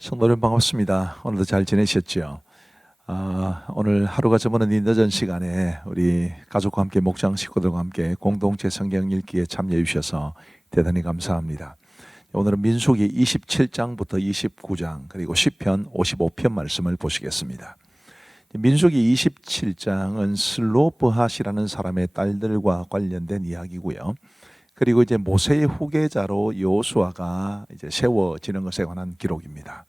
성도님 반갑습니다. 오늘도 잘 지내셨죠? 오늘 하루가 저무는 이 늦은 시간에 우리 가족과 함께 목장 식구들과 함께 공동체 성경 읽기에 참여해 주셔서 대단히 감사합니다. 오늘은 민수기 27장부터 29장 그리고 시편 55편 말씀을 보시겠습니다. 민수기 27장은 슬로브핫이라는 사람의 딸들과 관련된 이야기고요. 그리고 이제 모세의 후계자로 여호수아가 이제 세워지는 것에 관한 기록입니다.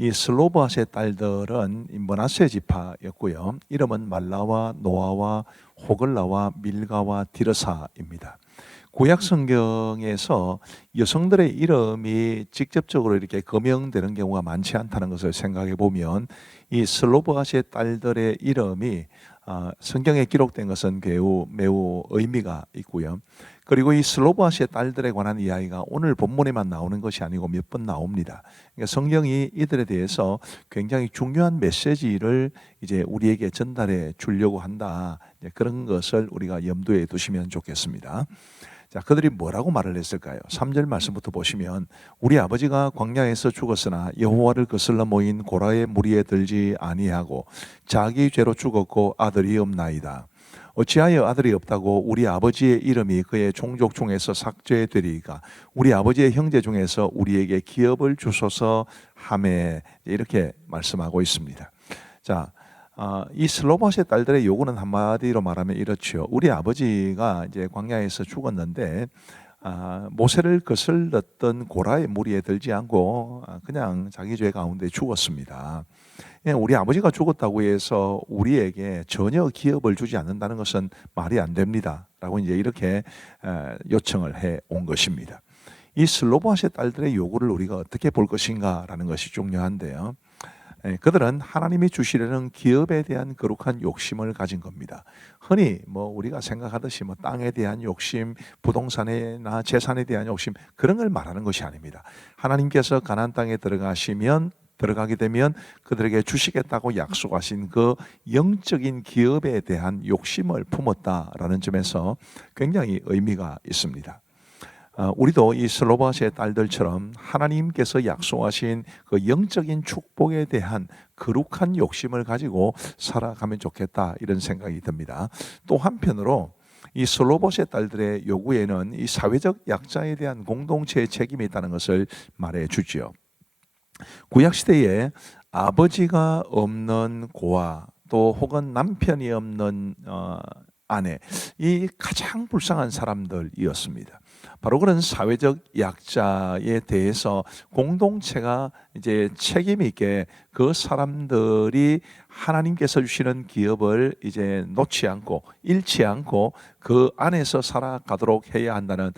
이 슬로브핫의 딸들은 므낫세 지파였고요. 이름은 말라와 노아와 호글라와 밀가와 디르사입니다. 구약 성경에서 여성들의 이름이 직접적으로 이렇게 거명되는 경우가 많지 않다는 것을 생각해 보면 이 슬로브핫의 딸들의 이름이 성경에 기록된 것은 매우 의미가 있고요. 그리고 이 슬로브핫의 딸들에 관한 이야기가 오늘 본문에만 나오는 것이 아니고 몇 번 나옵니다. 그러니까 성경이 이들에 대해서 굉장히 중요한 메시지를 이제 우리에게 전달해 주려고 한다. 그런 것을 우리가 염두에 두시면 좋겠습니다. 자, 그들이 뭐라고 말을 했을까요? 3절 말씀부터 보시면 우리 아버지가 광야에서 죽었으나 여호와를 거슬러 모인 고라의 무리에 들지 아니하고 자기 죄로 죽었고 아들이 없나이다. 어찌하여 아들이 없다고 우리 아버지의 이름이 그의 종족 중에서 삭제되리까? 우리 아버지의 형제 중에서 우리에게 기업을 주소서 하매. 이렇게 말씀하고 있습니다. 자, 이 슬로브핫의 딸들의 요구는 한마디로 말하면 이렇죠. 우리 아버지가 이제 광야에서 죽었는데 모세를 거슬렀던 고라의 무리에 들지 않고 그냥 자기 죄 가운데 죽었습니다. 우리 아버지가 죽었다고 해서 우리에게 전혀 기업을 주지 않는다는 것은 말이 안 됩니다 라고 이제 이렇게 요청을 해 온 것입니다. 이 슬로브핫의 딸들의 요구를 우리가 어떻게 볼 것인가 라는 것이 중요한데요. 그들은 하나님이 주시려는 기업에 대한 거룩한 욕심을 가진 겁니다. 흔히 우리가 생각하듯이 땅에 대한 욕심, 부동산이나 재산에 대한 욕심, 그런 걸 말하는 것이 아닙니다. 하나님께서 가나안 땅에 들어가게 되면 그들에게 주시겠다고 약속하신 그 영적인 기업에 대한 욕심을 품었다라는 점에서 굉장히 의미가 있습니다. 우리도 이 슬로브핫의 딸들처럼 하나님께서 약속하신 그 영적인 축복에 대한 거룩한 욕심을 가지고 살아가면 좋겠다, 이런 생각이 듭니다. 또 한편으로 이 슬로브핫의 딸들의 요구에는 이 사회적 약자에 대한 공동체의 책임이 있다는 것을 말해 주지요. 구약시대에 아버지가 없는 고아, 또 혹은 남편이 없는 아내, 이 가장 불쌍한 사람들이었습니다. 바로 그런 사회적 약자에 대해서 공동체가 이제 책임 있게 그 사람들이 하나님께서 주시는 기업을 이제 놓지 않고 잃지 않고 그 안에서 살아가도록 해야 한다는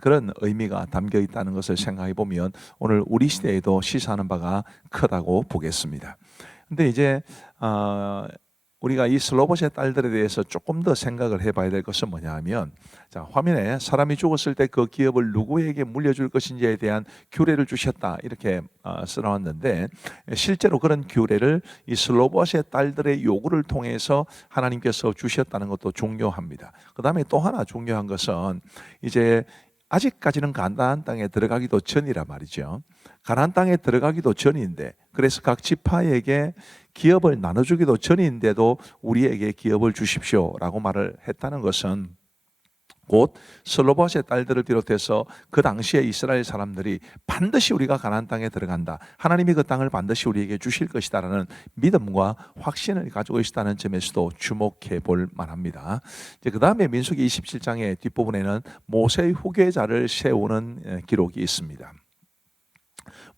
그런 의미가 담겨 있다는 것을 생각해 보면 오늘 우리 시대에도 시사하는 바가 크다고 보겠습니다. 근데 이제 우리가 이 슬로브핫의 딸들에 대해서 조금 더 생각을 해봐야 될 것은 뭐냐 하면, 자, 화면에 사람이 죽었을 때 그 기업을 누구에게 물려줄 것인지에 대한 규례를 주셨다, 이렇게 써놨는데 실제로 그런 규례를 이 슬로브핫의 딸들의 요구를 통해서 하나님께서 주셨다는 것도 중요합니다. 그 다음에 또 하나 중요한 것은 이제 아직까지는 가나안 땅에 들어가기도 전이라 말이죠. 가나안 땅에 들어가기도 전인데, 그래서 각 지파에게 기업을 나눠주기도 전인데도 우리에게 기업을 주십시오라고 말을 했다는 것은 곧 슬로브핫의 딸들을 비롯해서 그 당시에 이스라엘 사람들이 반드시 우리가 가나안 땅에 들어간다, 하나님이 그 땅을 반드시 우리에게 주실 것이다라는 믿음과 확신을 가지고 있다는 점에서도 주목해 볼 만합니다. 그 다음에 민수기 27장의 뒷부분에는 모세의 후계자를 세우는 기록이 있습니다.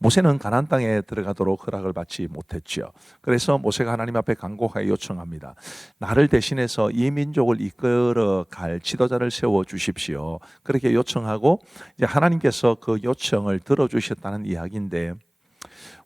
모세는 가나안 땅에 들어가도록 허락을 받지 못했죠. 그래서 모세가 하나님 앞에 간곡하게 요청합니다. 나를 대신해서 이 민족을 이끌어갈 지도자를 세워 주십시오. 그렇게 요청하고 이제 하나님께서 그 요청을 들어주셨다는 이야기인데,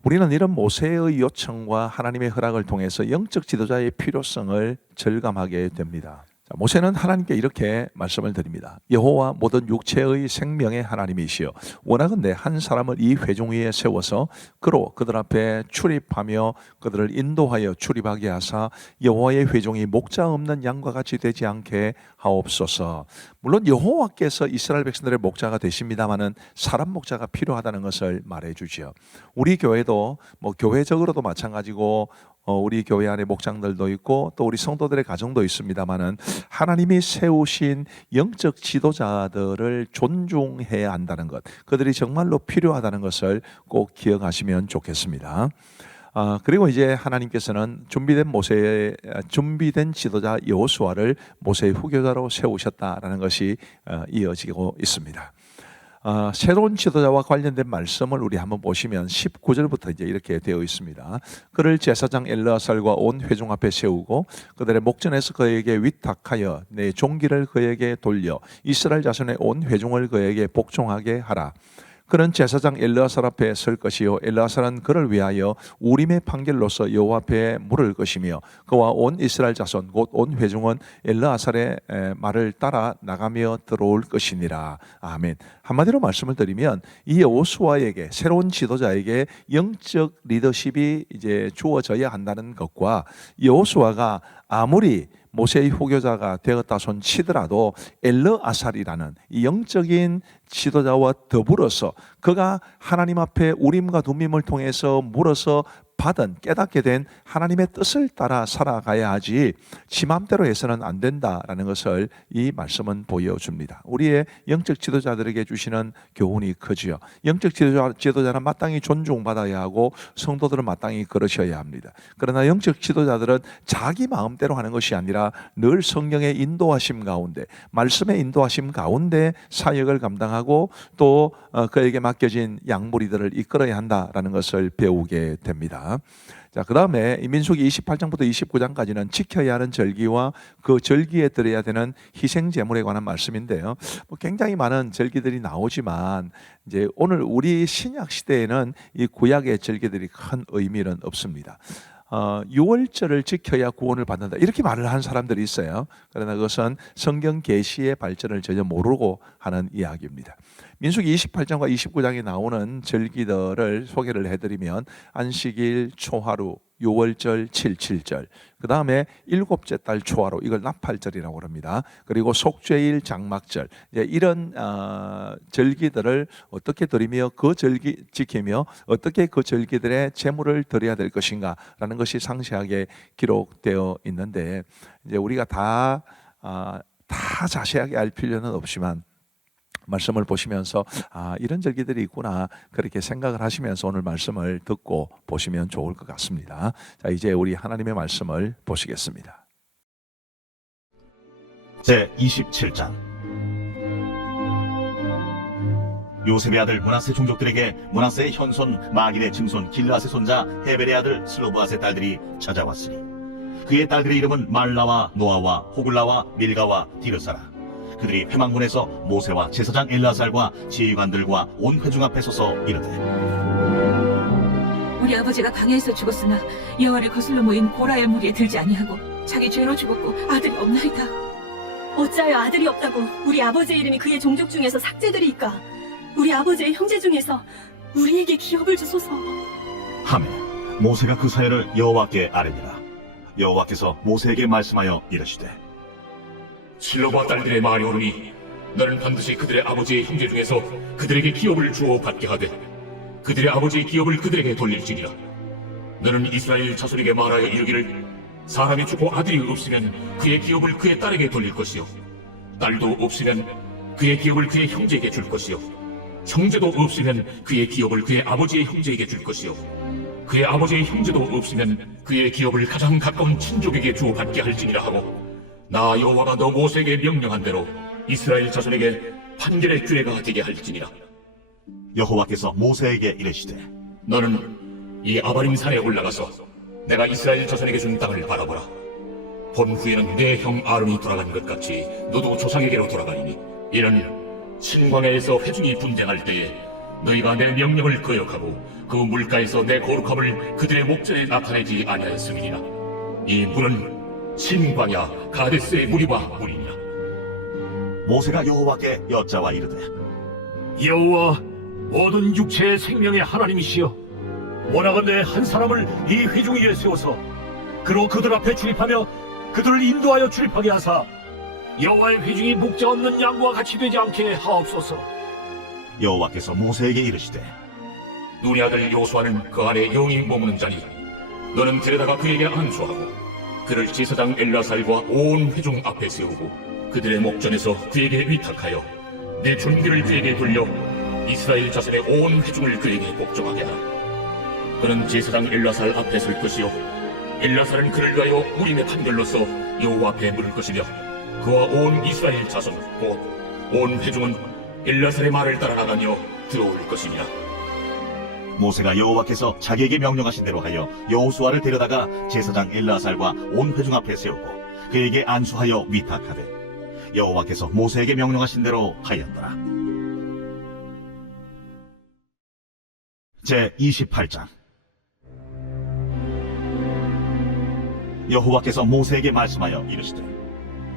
우리는 이런 모세의 요청과 하나님의 허락을 통해서 영적 지도자의 필요성을 절감하게 됩니다. 모세는 하나님께 이렇게 말씀을 드립니다. 여호와 모든 육체의 생명의 하나님이시여, 원하건대 한 사람을 이 회중 위에 세워서 그로 그들 앞에 출입하며 그들을 인도하여 출입하게 하사 여호와의 회중이 목자 없는 양과 같이 되지 않게 하옵소서. 물론 여호와께서 이스라엘 백성들의 목자가 되십니다마는 사람 목자가 필요하다는 것을 말해주지요. 우리 교회도 교회적으로도 마찬가지고 우리 교회 안에 목장들도 있고 또 우리 성도들의 가정도 있습니다마는 하나님이 세우신 영적 지도자들을 존중해야 한다는 것, 그들이 정말로 필요하다는 것을 꼭 기억하시면 좋겠습니다. 그리고 이제 하나님께서는 준비된 지도자 여호수아를 모세의 후계자로 세우셨다라는 것이 이어지고 있습니다. 새로운 지도자와 관련된 말씀을 우리 한번 보시면 19절부터 이제 이렇게 되어 있습니다. 그를 제사장 엘르아살과 온 회중 앞에 세우고 그들의 목전에서 그에게 위탁하여 내 종기를 그에게 돌려 이스라엘 자손의 온 회중을 그에게 복종하게 하라. 그는 제사장 엘르아살 앞에 설 것이요 엘르아살은 그를 위하여 우림의 판결로서 여호와 앞에 물을 것이며 그와 온 이스라엘 자손 곧 온 회중은 엘르아살의 말을 따라 나가며 들어올 것이니라. 아멘. 한마디로 말씀을 드리면 이 여호수아에게, 새로운 지도자에게 영적 리더십이 이제 주어져야 한다는 것과, 여호수아가 아무리 모세의 후계자가 되었다 손 치더라도 엘르아살이라는 이 영적인 지도자와 더불어서 그가 하나님 앞에 우림과 둠밈을 통해서 물어서 받은, 깨닫게 된 하나님의 뜻을 따라 살아가야 하지 지 맘대로 해서는 안 된다라는 것을 이 말씀은 보여줍니다. 우리의 영적 지도자들에게 주시는 교훈이 크지요. 영적 지도자는 마땅히 존중받아야 하고 성도들은 마땅히 그러셔야 합니다. 그러나 영적 지도자들은 자기 마음대로 하는 것이 아니라 늘 성령의 인도하심 가운데, 말씀의 인도하심 가운데 사역을 감당하고 또 그에게 맡겨진 양무리들을 이끌어야 한다라는 것을 배우게 됩니다. 자, 그 다음에 민수기 28장부터 29장까지는 지켜야 하는 절기와 그 절기에 드려야 되는 희생 제물에 관한 말씀인데요. 굉장히 많은 절기들이 나오지만 이제 오늘 우리 신약 시대에는 이 구약의 절기들이 큰 의미는 없습니다. 6월절을 지켜야 구원을 받는다, 이렇게 말을 하는 사람들이 있어요. 그러나 그것은 성경 계시의 발전을 전혀 모르고 하는 이야기입니다. 민수기 28장과 29장에 나오는 절기들을 소개를 해드리면 안식일, 초하루, 6월절, 7.7절, 그 다음에 일곱째 달 초하루, 이걸 나팔절이라고 합니다. 그리고 속죄일, 장막절, 이런 절기들을 어떻게 드리며 그 절기 지키며 어떻게 그 절기들의 제물을 드려야 될 것인가 라는 것이 상세하게 기록되어 있는데, 이제 우리가 다 자세하게 알 필요는 없지만 말씀을 보시면서 이런 절기들이 있구나, 그렇게 생각을 하시면서 오늘 말씀을 듣고 보시면 좋을 것 같습니다. 자, 이제 우리 하나님의 말씀을 보시겠습니다. 제27장. 요셉의 아들 므낫세 종족들에게 므낫세의 현손 마길의 증손 길르앗의 손자 헤벨의 아들 슬로브앗의 딸들이 찾아왔으니 그의 딸들의 이름은 말라와 노아와 호글라와 밀가와 디르사라. 그들이 회막문에서 모세와 제사장 엘르아살과 지휘관들과 온 회중 앞에 서서 이르되, 우리 아버지가 광야에서 죽었으나 여호와를 거슬러 모인 고라의 무리에 들지 아니하고 자기 죄로 죽었고 아들이 없나이다. 어찌하여 아들이 없다고 우리 아버지의 이름이 그의 종족 중에서 삭제되리이까? 우리 아버지의 형제 중에서 우리에게 기업을 주소서. 하매 모세가 그 사연을 여호와께 아뢰니라. 여호와께서 모세에게 말씀하여 이르시되, 실로바 딸들의 말이 옳으니 너는 반드시 그들의 아버지의 형제 중에서 그들에게 기업을 주어 받게 하되 그들의 아버지의 기업을 그들에게 돌릴지니라. 너는 이스라엘 자손에게 말하여 이르기를, 사람이 죽고 아들이 없으면 그의 기업을 그의 딸에게 돌릴 것이요 딸도 없으면 그의 기업을 그의 형제에게 줄 것이요 형제도 없으면 그의 기업을 그의 아버지의 형제에게 줄 것이요 그의 아버지의 형제도 없으면 그의 기업을 가장 가까운 친족에게 주어 받게 할지니라 하고, 나 여호와가 너 모세에게 명령한 대로 이스라엘 자손에게 판결의 규례가 되게 할지니라. 여호와께서 모세에게 이르시되, 너는 이 아바림 산에 올라가서 내가 이스라엘 자손에게 준 땅을 바라보라. 본 후에는 내 형 아론이 돌아간 것 같이 너도 조상에게로 돌아가리니, 이는 신광야에서 회중이 분쟁할 때에 너희가 내 명령을 거역하고 그 물가에서 내 거룩함을 그들의 목전에 나타내지 아니하였음이니라. 이 물은 신광야 가데스의 무리와 무리니라. 모세가 여호와께 여짜와 이르되 여호와 모든 육체의 생명의 하나님이시여, 원하건대 한 사람을 이 회중 위에 세워서 그로 그들 앞에 출입하며 그들을 인도하여 출입하게 하사 여호와의 회중이 목자 없는 양과 같이 되지 않게 하옵소서. 여호와께서 모세에게 이르시되 눈의 아들 요수아는 그 안에 영이 머무는 자니 너는 데려다가 그에게 안수하고 그를 제사장 엘라살과 온 회중 앞에 세우고 그들의 목전에서 그에게 위탁하여 내 준비를 그에게 돌려 이스라엘 자손의 온 회중을 그에게 복종하게 하라. 그는 제사장 엘라살 앞에 설 것이요 엘라살은 그를 위하여 우림의 판결로서 여호와 앞에 물을 것이며 그와 온 이스라엘 자손 곧 온 회중은 엘라살의 말을 따라 나가며 들어올 것이니라. 모세가 여호와께서 자기에게 명령하신 대로 하여 여호수아를 데려다가 제사장 엘라살과 온 회중 앞에 세우고 그에게 안수하여 위탁하되 여호와께서 모세에게 명령하신 대로 하였더라. 제 28장. 여호와께서 모세에게 말씀하여 이르시되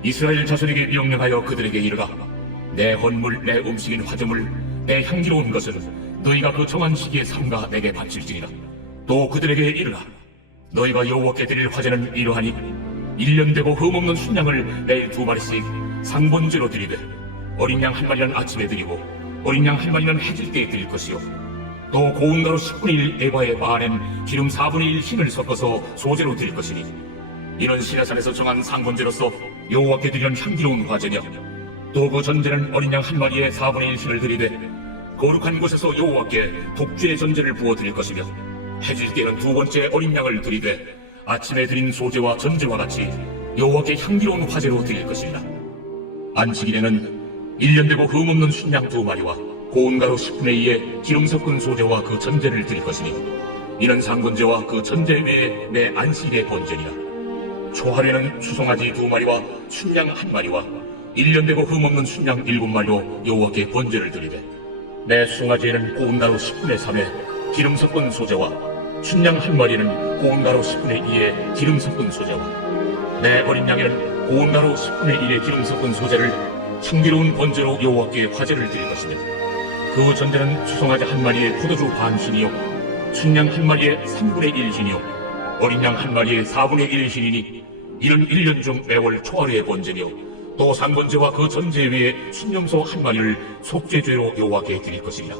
이스라엘 자손에게 명령하여 그들에게 이르라. 내 헌물 내 음식인 화제물 내 향기로운 것은 너희가 그 정한 시기에 삼가 내게 바칠지니라. 또 그들에게 이르라. 너희가 여호와께 드릴 화제는 이러하니 1년 되고 흠없는 순양을 매일 2마리씩 상번제로 드리되 어린 양 한 마리는 아침에 드리고 어린 양 한 마리는 해질 때에 드릴 것이요 또 고운 가루 10분의 1 에바에 바낸 기름 4분의 1 흰을 섞어서 소제로 드릴 것이니 이는 시내산에서 정한 상번제로서 여호와께 드리는 향기로운 화제며 또 그 전제는 어린 양 한 마리에 4분의 1 흰을 드리되 거룩한 곳에서 여호와께 독주의 전제를 부어 드릴 것이며 해질 때에는 2번째 어린 양을 드리되 아침에 드린 소제와 전제와 같이 여호와께 향기로운 화제로 드릴 것이니라. 안식일에는 1년 되고 흠없는 순양 2마리와 고운 가루 10분의 2에 기름 섞은 소제와 그 전제를 드릴 것이니 이는 상번제와 그 전제 외에 내 안식일의 번제니라. 초하루에는 수송아지 2마리와 순양 1마리와 1년 되고 흠없는 순양 7마리로 여호와께 번제를 드리되 내 수송아지에는 고운 가루 10분의 3에 기름 섞은 소제와 순양 1마리는 고운 가루 10분의 2에 기름 섞은 소제와 내 어린 양에는 고운 가루 10분의 1에 기름 섞은 소제를 향기로운 번제로 여호와께 화제를 드릴 것이며 그 전제는 수송아지 1마리에 포도주 반신이요 순양 1마리에 3분의 1신이요 어린 양 1마리에 4분의 1신이니 이는 1년 중 매월 초하루의 번제며 또 상번제와 그 전제 외에 순염소 1마리를 속죄죄로 여호와께 드릴 것이니라.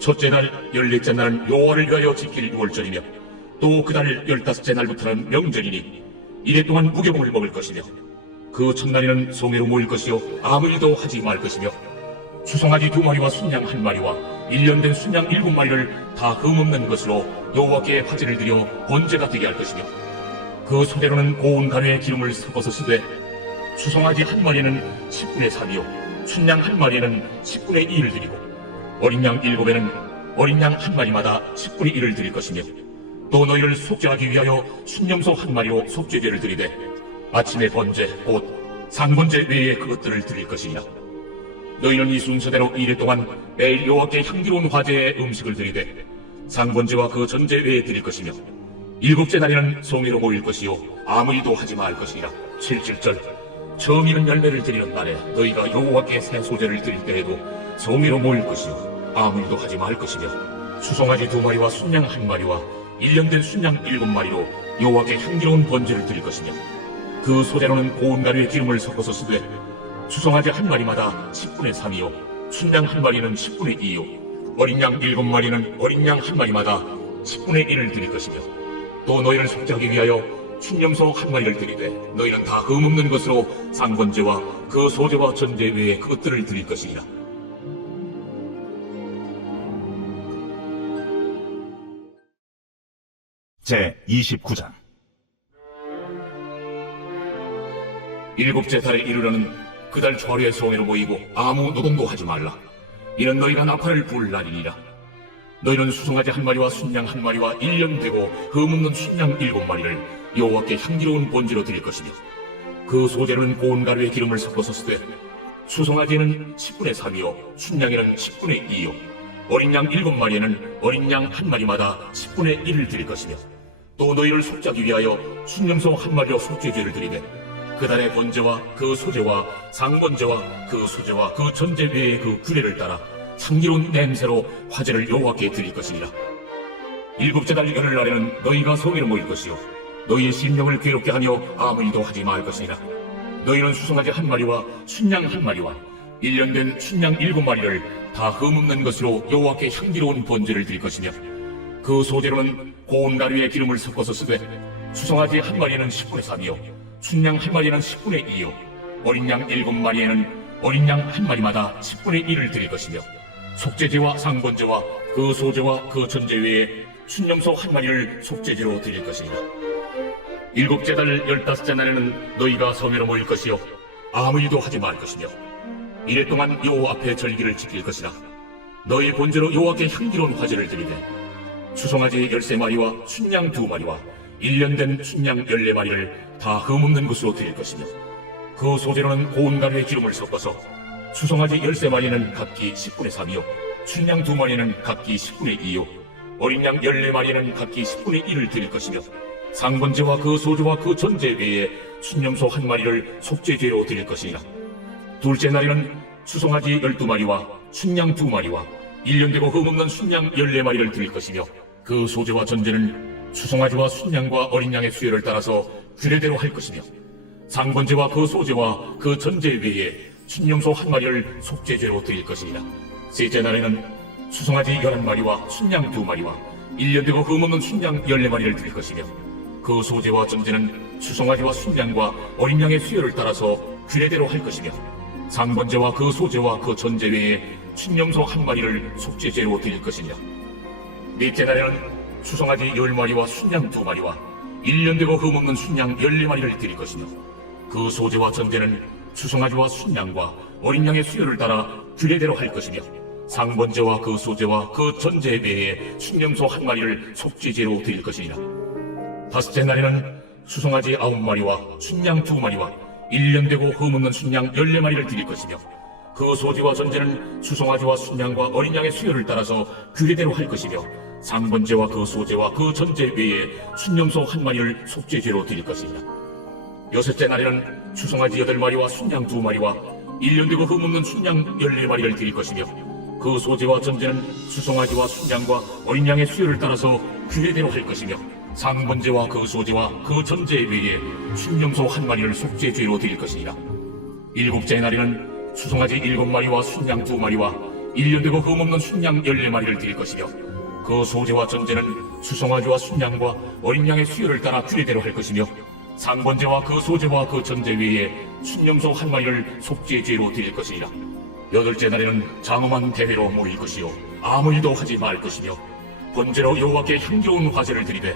첫째 날 14째 날은 여호와를 위하여 지킬 유월절이며 또 그 달 15째 날부터는 명절이니 이래 동안 무교봉을 먹을 것이며 그 첫날에는 송해로 모일 것이요 아무 일도 하지 말 것이며 수송아지 2마리와 순양 1마리와 1년 된 순양 7마리를 다 흠없는 것으로 여호와께 화제를 드려 번제가 되게 할 것이며 그 소대로는 고운 가루에 기름을 섞어서 쓰되 수송아지 1마리는 10분의 3이요 순양 1마리는 10분의 2를 드리고 어린 양 7에는 어린 양 1마리마다 10분의 1을 드릴 것이며 또 너희를 속죄하기 위하여 순염소 1마리로 속죄제를 드리되 아침의 번제 곧 상번제 외에 그것들을 드릴 것이니라. 너희는 이 순서대로 이래 동안 매일 여호와께 향기로운 화제의 음식을 드리되 상번제와 그 전제 외에 드릴 것이며 7째 날에는 송이로 모일 것이요 아무 일도 하지 말 것이니라. 7절 처음 이는 열매를 드리는 날에 너희가 여호와께 새 소제를 드릴 때에도 송이로 모일 것이요 아무 일도 하지 말 것이며 수송아지 2마리와 순양 1마리와 1년 된 순양 7마리로 여호와께 향기로운 번제를 드릴 것이며 그 소재로는 고운 가루에 기름을 섞어서 쓰되 수송아지 1마리마다 10분의 3이요 순양 1마리는 10분의 2요 어린 양 7마리는 어린 양 1마리마다 10분의 1을 드릴 것이며 또 너희를 속죄하기 위하여 순염소 1마리를 드리되 너희는 다 흠없는 것으로 상번제와 그 소제와 전제 외에 그것들을 드릴 것이니라. 제 29장. 7째 달에 이르러는 그 달 초하루에 송해로 모이고 아무 노동도 하지 말라. 이는 너희가 나팔을 불 날이니라. 너희는 수송아지 1마리와 순양 1마리와 1년 되고 흠없는 순양 7마리를 여호와께 향기로운 번제로 드릴 것이며 그 소재로는 고운 가루에 기름을 섞어서 쓰되 수송아지에는 10분의 3이요 순양에는 10분의 2요 어린 양 7마리에는 어린 양 1마리마다 10분의 1을 드릴 것이며 또 너희를 속자기 위하여 순념소 한 마리로 속죄죄를 드리되 그 달의 번제와 그 소제와 상번제와 그 소제와 그 전제 외의 그 규례를 따라 향기로운 냄새로 화제를 여호와께 드릴 것이니라. 일곱째 달 열흘날에는 너희가 성회를 모일 것이요 너희의 심령을 괴롭게 하며 아무 일도 하지 말 것이니라. 너희는 수송아지 한 마리와 순양 한 마리와 1년 된 순양 7마리를 다 흠없는 것으로 여호와께 향기로운 번제를 드릴 것이며 그 소재로는 고운 가루에 기름을 섞어서 쓰되 수송아지 한 마리는 10분의 3이요 순양 한 마리는 10분의 2요 어린 양 7마리에는 어린 양 한 마리마다 10분의 1을 드릴 것이며 속죄제와 상번제와 그 소제와 그 전제 외에 순념소 한 마리를 속죄제로 드릴 것이니라. 일곱째 달 15째 날에는 너희가 성회로 모일 것이요 아무 일도 하지 말 것이며 이래 동안 여호와 앞에 절기를 지킬 것이라. 너희 본제로 여호와께 향기로운 화제를 드리되 수송아지 13마리와 순양 2마리와 1년 된 순양 14마리를 다 흠없는 것으로 드릴 것이며 그 소재로는 고운 가루에 기름을 섞어서 수송아지 13마리는 각기 10분의 3이요 순양 2마리는 각기 10분의 2요 어린 양 14마리는 각기 10분의 1을 드릴 것이며 상번제와 그 소제와 그 전제 외에 순념소 한 마리를 속죄제로 드릴 것이니라. 둘째 날에는 수송아지 12마리와 순양 2마리와 1년 되고 흠없는 순양 14마리를 드릴 것이며 그 소제와 전제는 수송아지와 순양과 어린 양의 수요를 따라서 규례대로 할 것이며 상번제와 그 소제와 그 전제 외에 순념소 한 마리를 속죄제로 드릴 것이니라. 셋째 날에는 수송아지 11마리와 순양 2마리와 1년 되고 흠없는 순양 14마리를 드릴 것이며 그 소제와 전제는 수송아지와 순양과 어린 양의 수요를 따라서 규례대로 할 것이며 상번제와 그 소제와 그 전제 외에 순념소 한 마리를 속죄제로 드릴 것이니라. 넷째 날에는 수송아지 10마리와 순양 2마리와 1년 되고 흠없는 순양 14마리를 드릴 것이며 그 소제와 전제는 수송아지와 순양과 어린 양의 수요를 따라 규례대로 할 것이며 상번제와 그 소제와 그 전제 외에 순념소 한 마리를 속죄제로 드릴 것이니라. 다섯째 날에는 수송아지 9마리와 순양 2마리와 1년 되고 흠없는 순양 14마리를 드릴 것이며 그 소제와 전제는 수송아지와 순양과 어린 양의 수요를 따라서 규례대로 할 것이며 상번제와 그 소제와 그 전제 외에 순념소 한 마리를 속죄제로 드릴 것이니라. 여섯째 날에는 수송아지 8마리와 순양 2마리와 1년 되고 흠없는 순양 14마리를 드릴 것이며 그 소제와 전제는 수송아지와 순양과 어린 양의 수요를 따라서 규례대로 할 것이며 상번제와 그 소제와 그 전제 외에 순념소 한 마리를 속죄죄로 드릴 것이니라. 일곱째 날에는 수송아지 7마리와 순양 2마리와 1년 되고 흠없는 순양 14마리를 드릴 것이며 그 소제와 전제는 수송아지와 순양과 어린 양의 수요를 따라 규례대로 할 것이며 상번제와 그 소제와 그 전제 외에 순념소 한 마리를 속죄죄로 드릴 것이니라. 여덟째 날에는 장엄한 대회로 모일 것이요 아무 일도 하지 말 것이며 번제로 여호와께 향기로운 화제를 드리되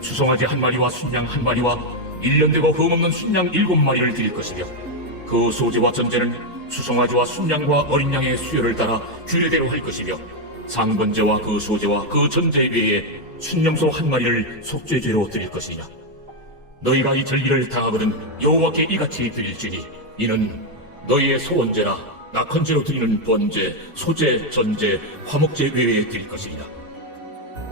수송아지 1마리와 순양 1마리와 1년 되고 흠없는 순양 7마리를 드릴 것이며 그 소제와 전제는 수송아지와 순양과 어린 양의 수요를 따라 규례대로 할 것이며 상번제와 그 소제와 그 전제 외에 순념소 1마리를 속죄죄로 드릴 것이냐. 너희가 이 절기를 당하거든 여호와께 이같이 드릴지니 이는 너희의 소원제나 낙헌제로 드리는 번제, 소제, 전제, 화목제 외에 드릴 것이니라.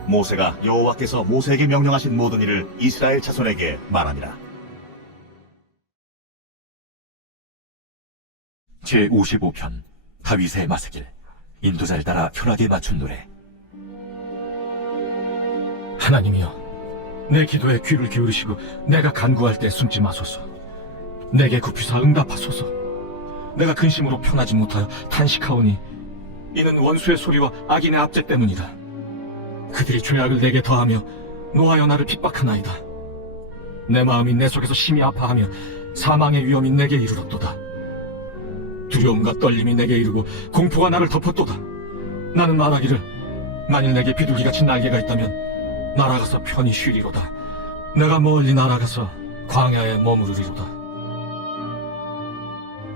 모세가 여호와께서 모세에게 명령하신 모든 일을 이스라엘 자손에게 말하니라. 제55편 다윗의 마스길 인도자를 따라 편하게 맞춘 노래. 하나님이여, 내 기도에 귀를 기울이시고 내가 간구할 때 숨지 마소서. 내게 굽히사 응답하소서. 내가 근심으로 편하지 못하여 탄식하오니 이는 원수의 소리와 악인의 압제 때문이다. 그들이 죄악을 내게 더하며 노하여 나를 핍박하나이다. 내 마음이 내 속에서 심히 아파하며 사망의 위험이 내게 이르렀도다. 두려움과 떨림이 내게 이르고 공포가 나를 덮었도다. 나는 말하기를 만일 내게 비둘기같이 날개가 있다면 날아가서 편히 쉬리로다. 내가 멀리 날아가서 광야에 머무르리로다.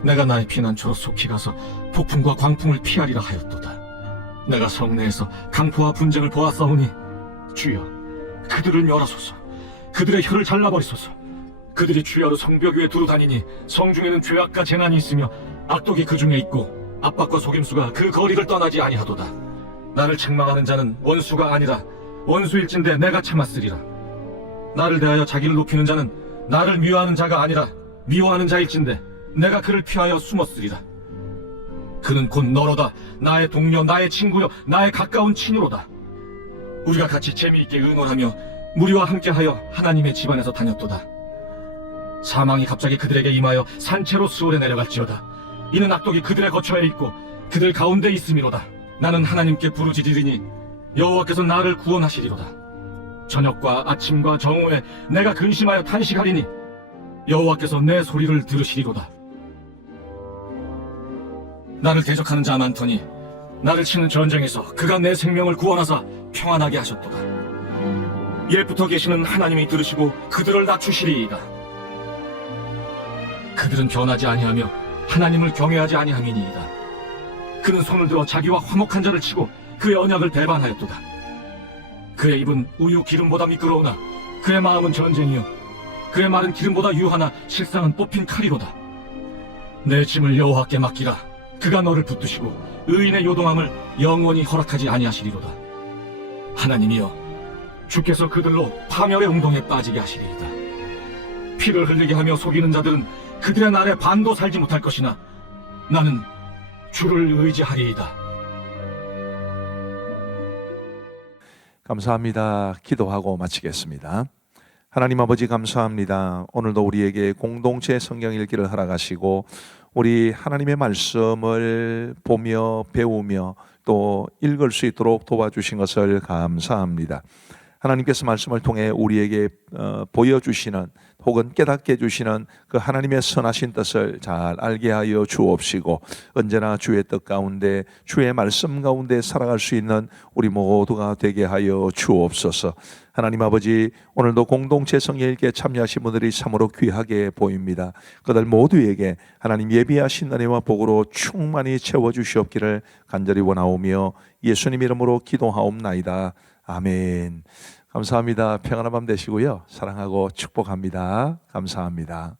내가 나의 피난처로 속히 가서 폭풍과 광풍을 피하리라 하였도다. 내가 성내에서 강포와 분쟁을 보았사오니 주여 그들을 멸하소서. 그들의 혀를 잘라버리소서. 그들이 주야로 성벽 위에 두루 다니니 성중에는 죄악과 재난이 있으며 악독이 그 중에 있고 압박과 속임수가 그 거리를 떠나지 아니하도다. 나를 책망하는 자는 원수가 아니라 원수일진데 내가 참았으리라. 나를 대하여 자기를 높이는 자는 나를 미워하는 자가 아니라 미워하는 자일진데 내가 그를 피하여 숨었으리라. 그는 곧 너로다. 나의 동료, 나의 친구요, 나의 가까운 친으로다. 우리가 같이 재미있게 의논하며 무리와 함께하여 하나님의 집안에서 다녔도다. 사망이 갑자기 그들에게 임하여 산채로 수월에 내려갈지어다. 이는 악독이 그들의 거처에 있고 그들 가운데 있음이로다. 나는 하나님께 부르짖으리니 여호와께서 나를 구원하시리로다. 저녁과 아침과 정오에 내가 근심하여 탄식하리니 여호와께서 내 소리를 들으시리로다. 나를 대적하는 자 많더니 나를 치는 전쟁에서 그가 내 생명을 구원하사 평안하게 하셨도다. 옛부터 계시는 하나님이 들으시고 그들을 낮추시리이다. 그들은 변하지 아니하며 하나님을 경외하지 아니함이니이다. 그는 손을 들어 자기와 화목한 자를 치고 그의 언약을 배반하였도다. 그의 입은 우유 기름보다 미끄러우나 그의 마음은 전쟁이요 그의 말은 기름보다 유하나 실상은 뽑힌 칼이로다. 내 짐을 여호와께 맡기라. 그가 너를 붙드시고 의인의 요동함을 영원히 허락하지 아니하시리로다. 하나님이여, 주께서 그들로 파멸의 운동에 빠지게 하시리이다. 피를 흘리게 하며 속이는 자들은 그들의 날에 반도 살지 못할 것이나 나는 주를 의지하리이다. 감사합니다. 기도하고 마치겠습니다. 하나님 아버지 감사합니다. 오늘도 우리에게 공동체 성경 읽기를 허락하시고 우리 하나님의 말씀을 보며 배우며 또 읽을 수 있도록 도와주신 것을 감사합니다. 하나님께서 말씀을 통해 우리에게 보여주시는 혹은 깨닫게 해주시는 그 하나님의 선하신 뜻을 잘 알게 하여 주옵시고 언제나 주의 뜻 가운데 주의 말씀 가운데 살아갈 수 있는 우리 모두가 되게 하여 주옵소서. 하나님 아버지, 오늘도 공동체 성경 읽기에 참여하신 분들이 참으로 귀하게 보입니다. 그들 모두에게 하나님 예비하신 은혜와 복으로 충만히 채워주시옵기를 간절히 원하오며 예수님 이름으로 기도하옵나이다. 아멘. 감사합니다. 평안한 밤 되시고요. 사랑하고 축복합니다. 감사합니다.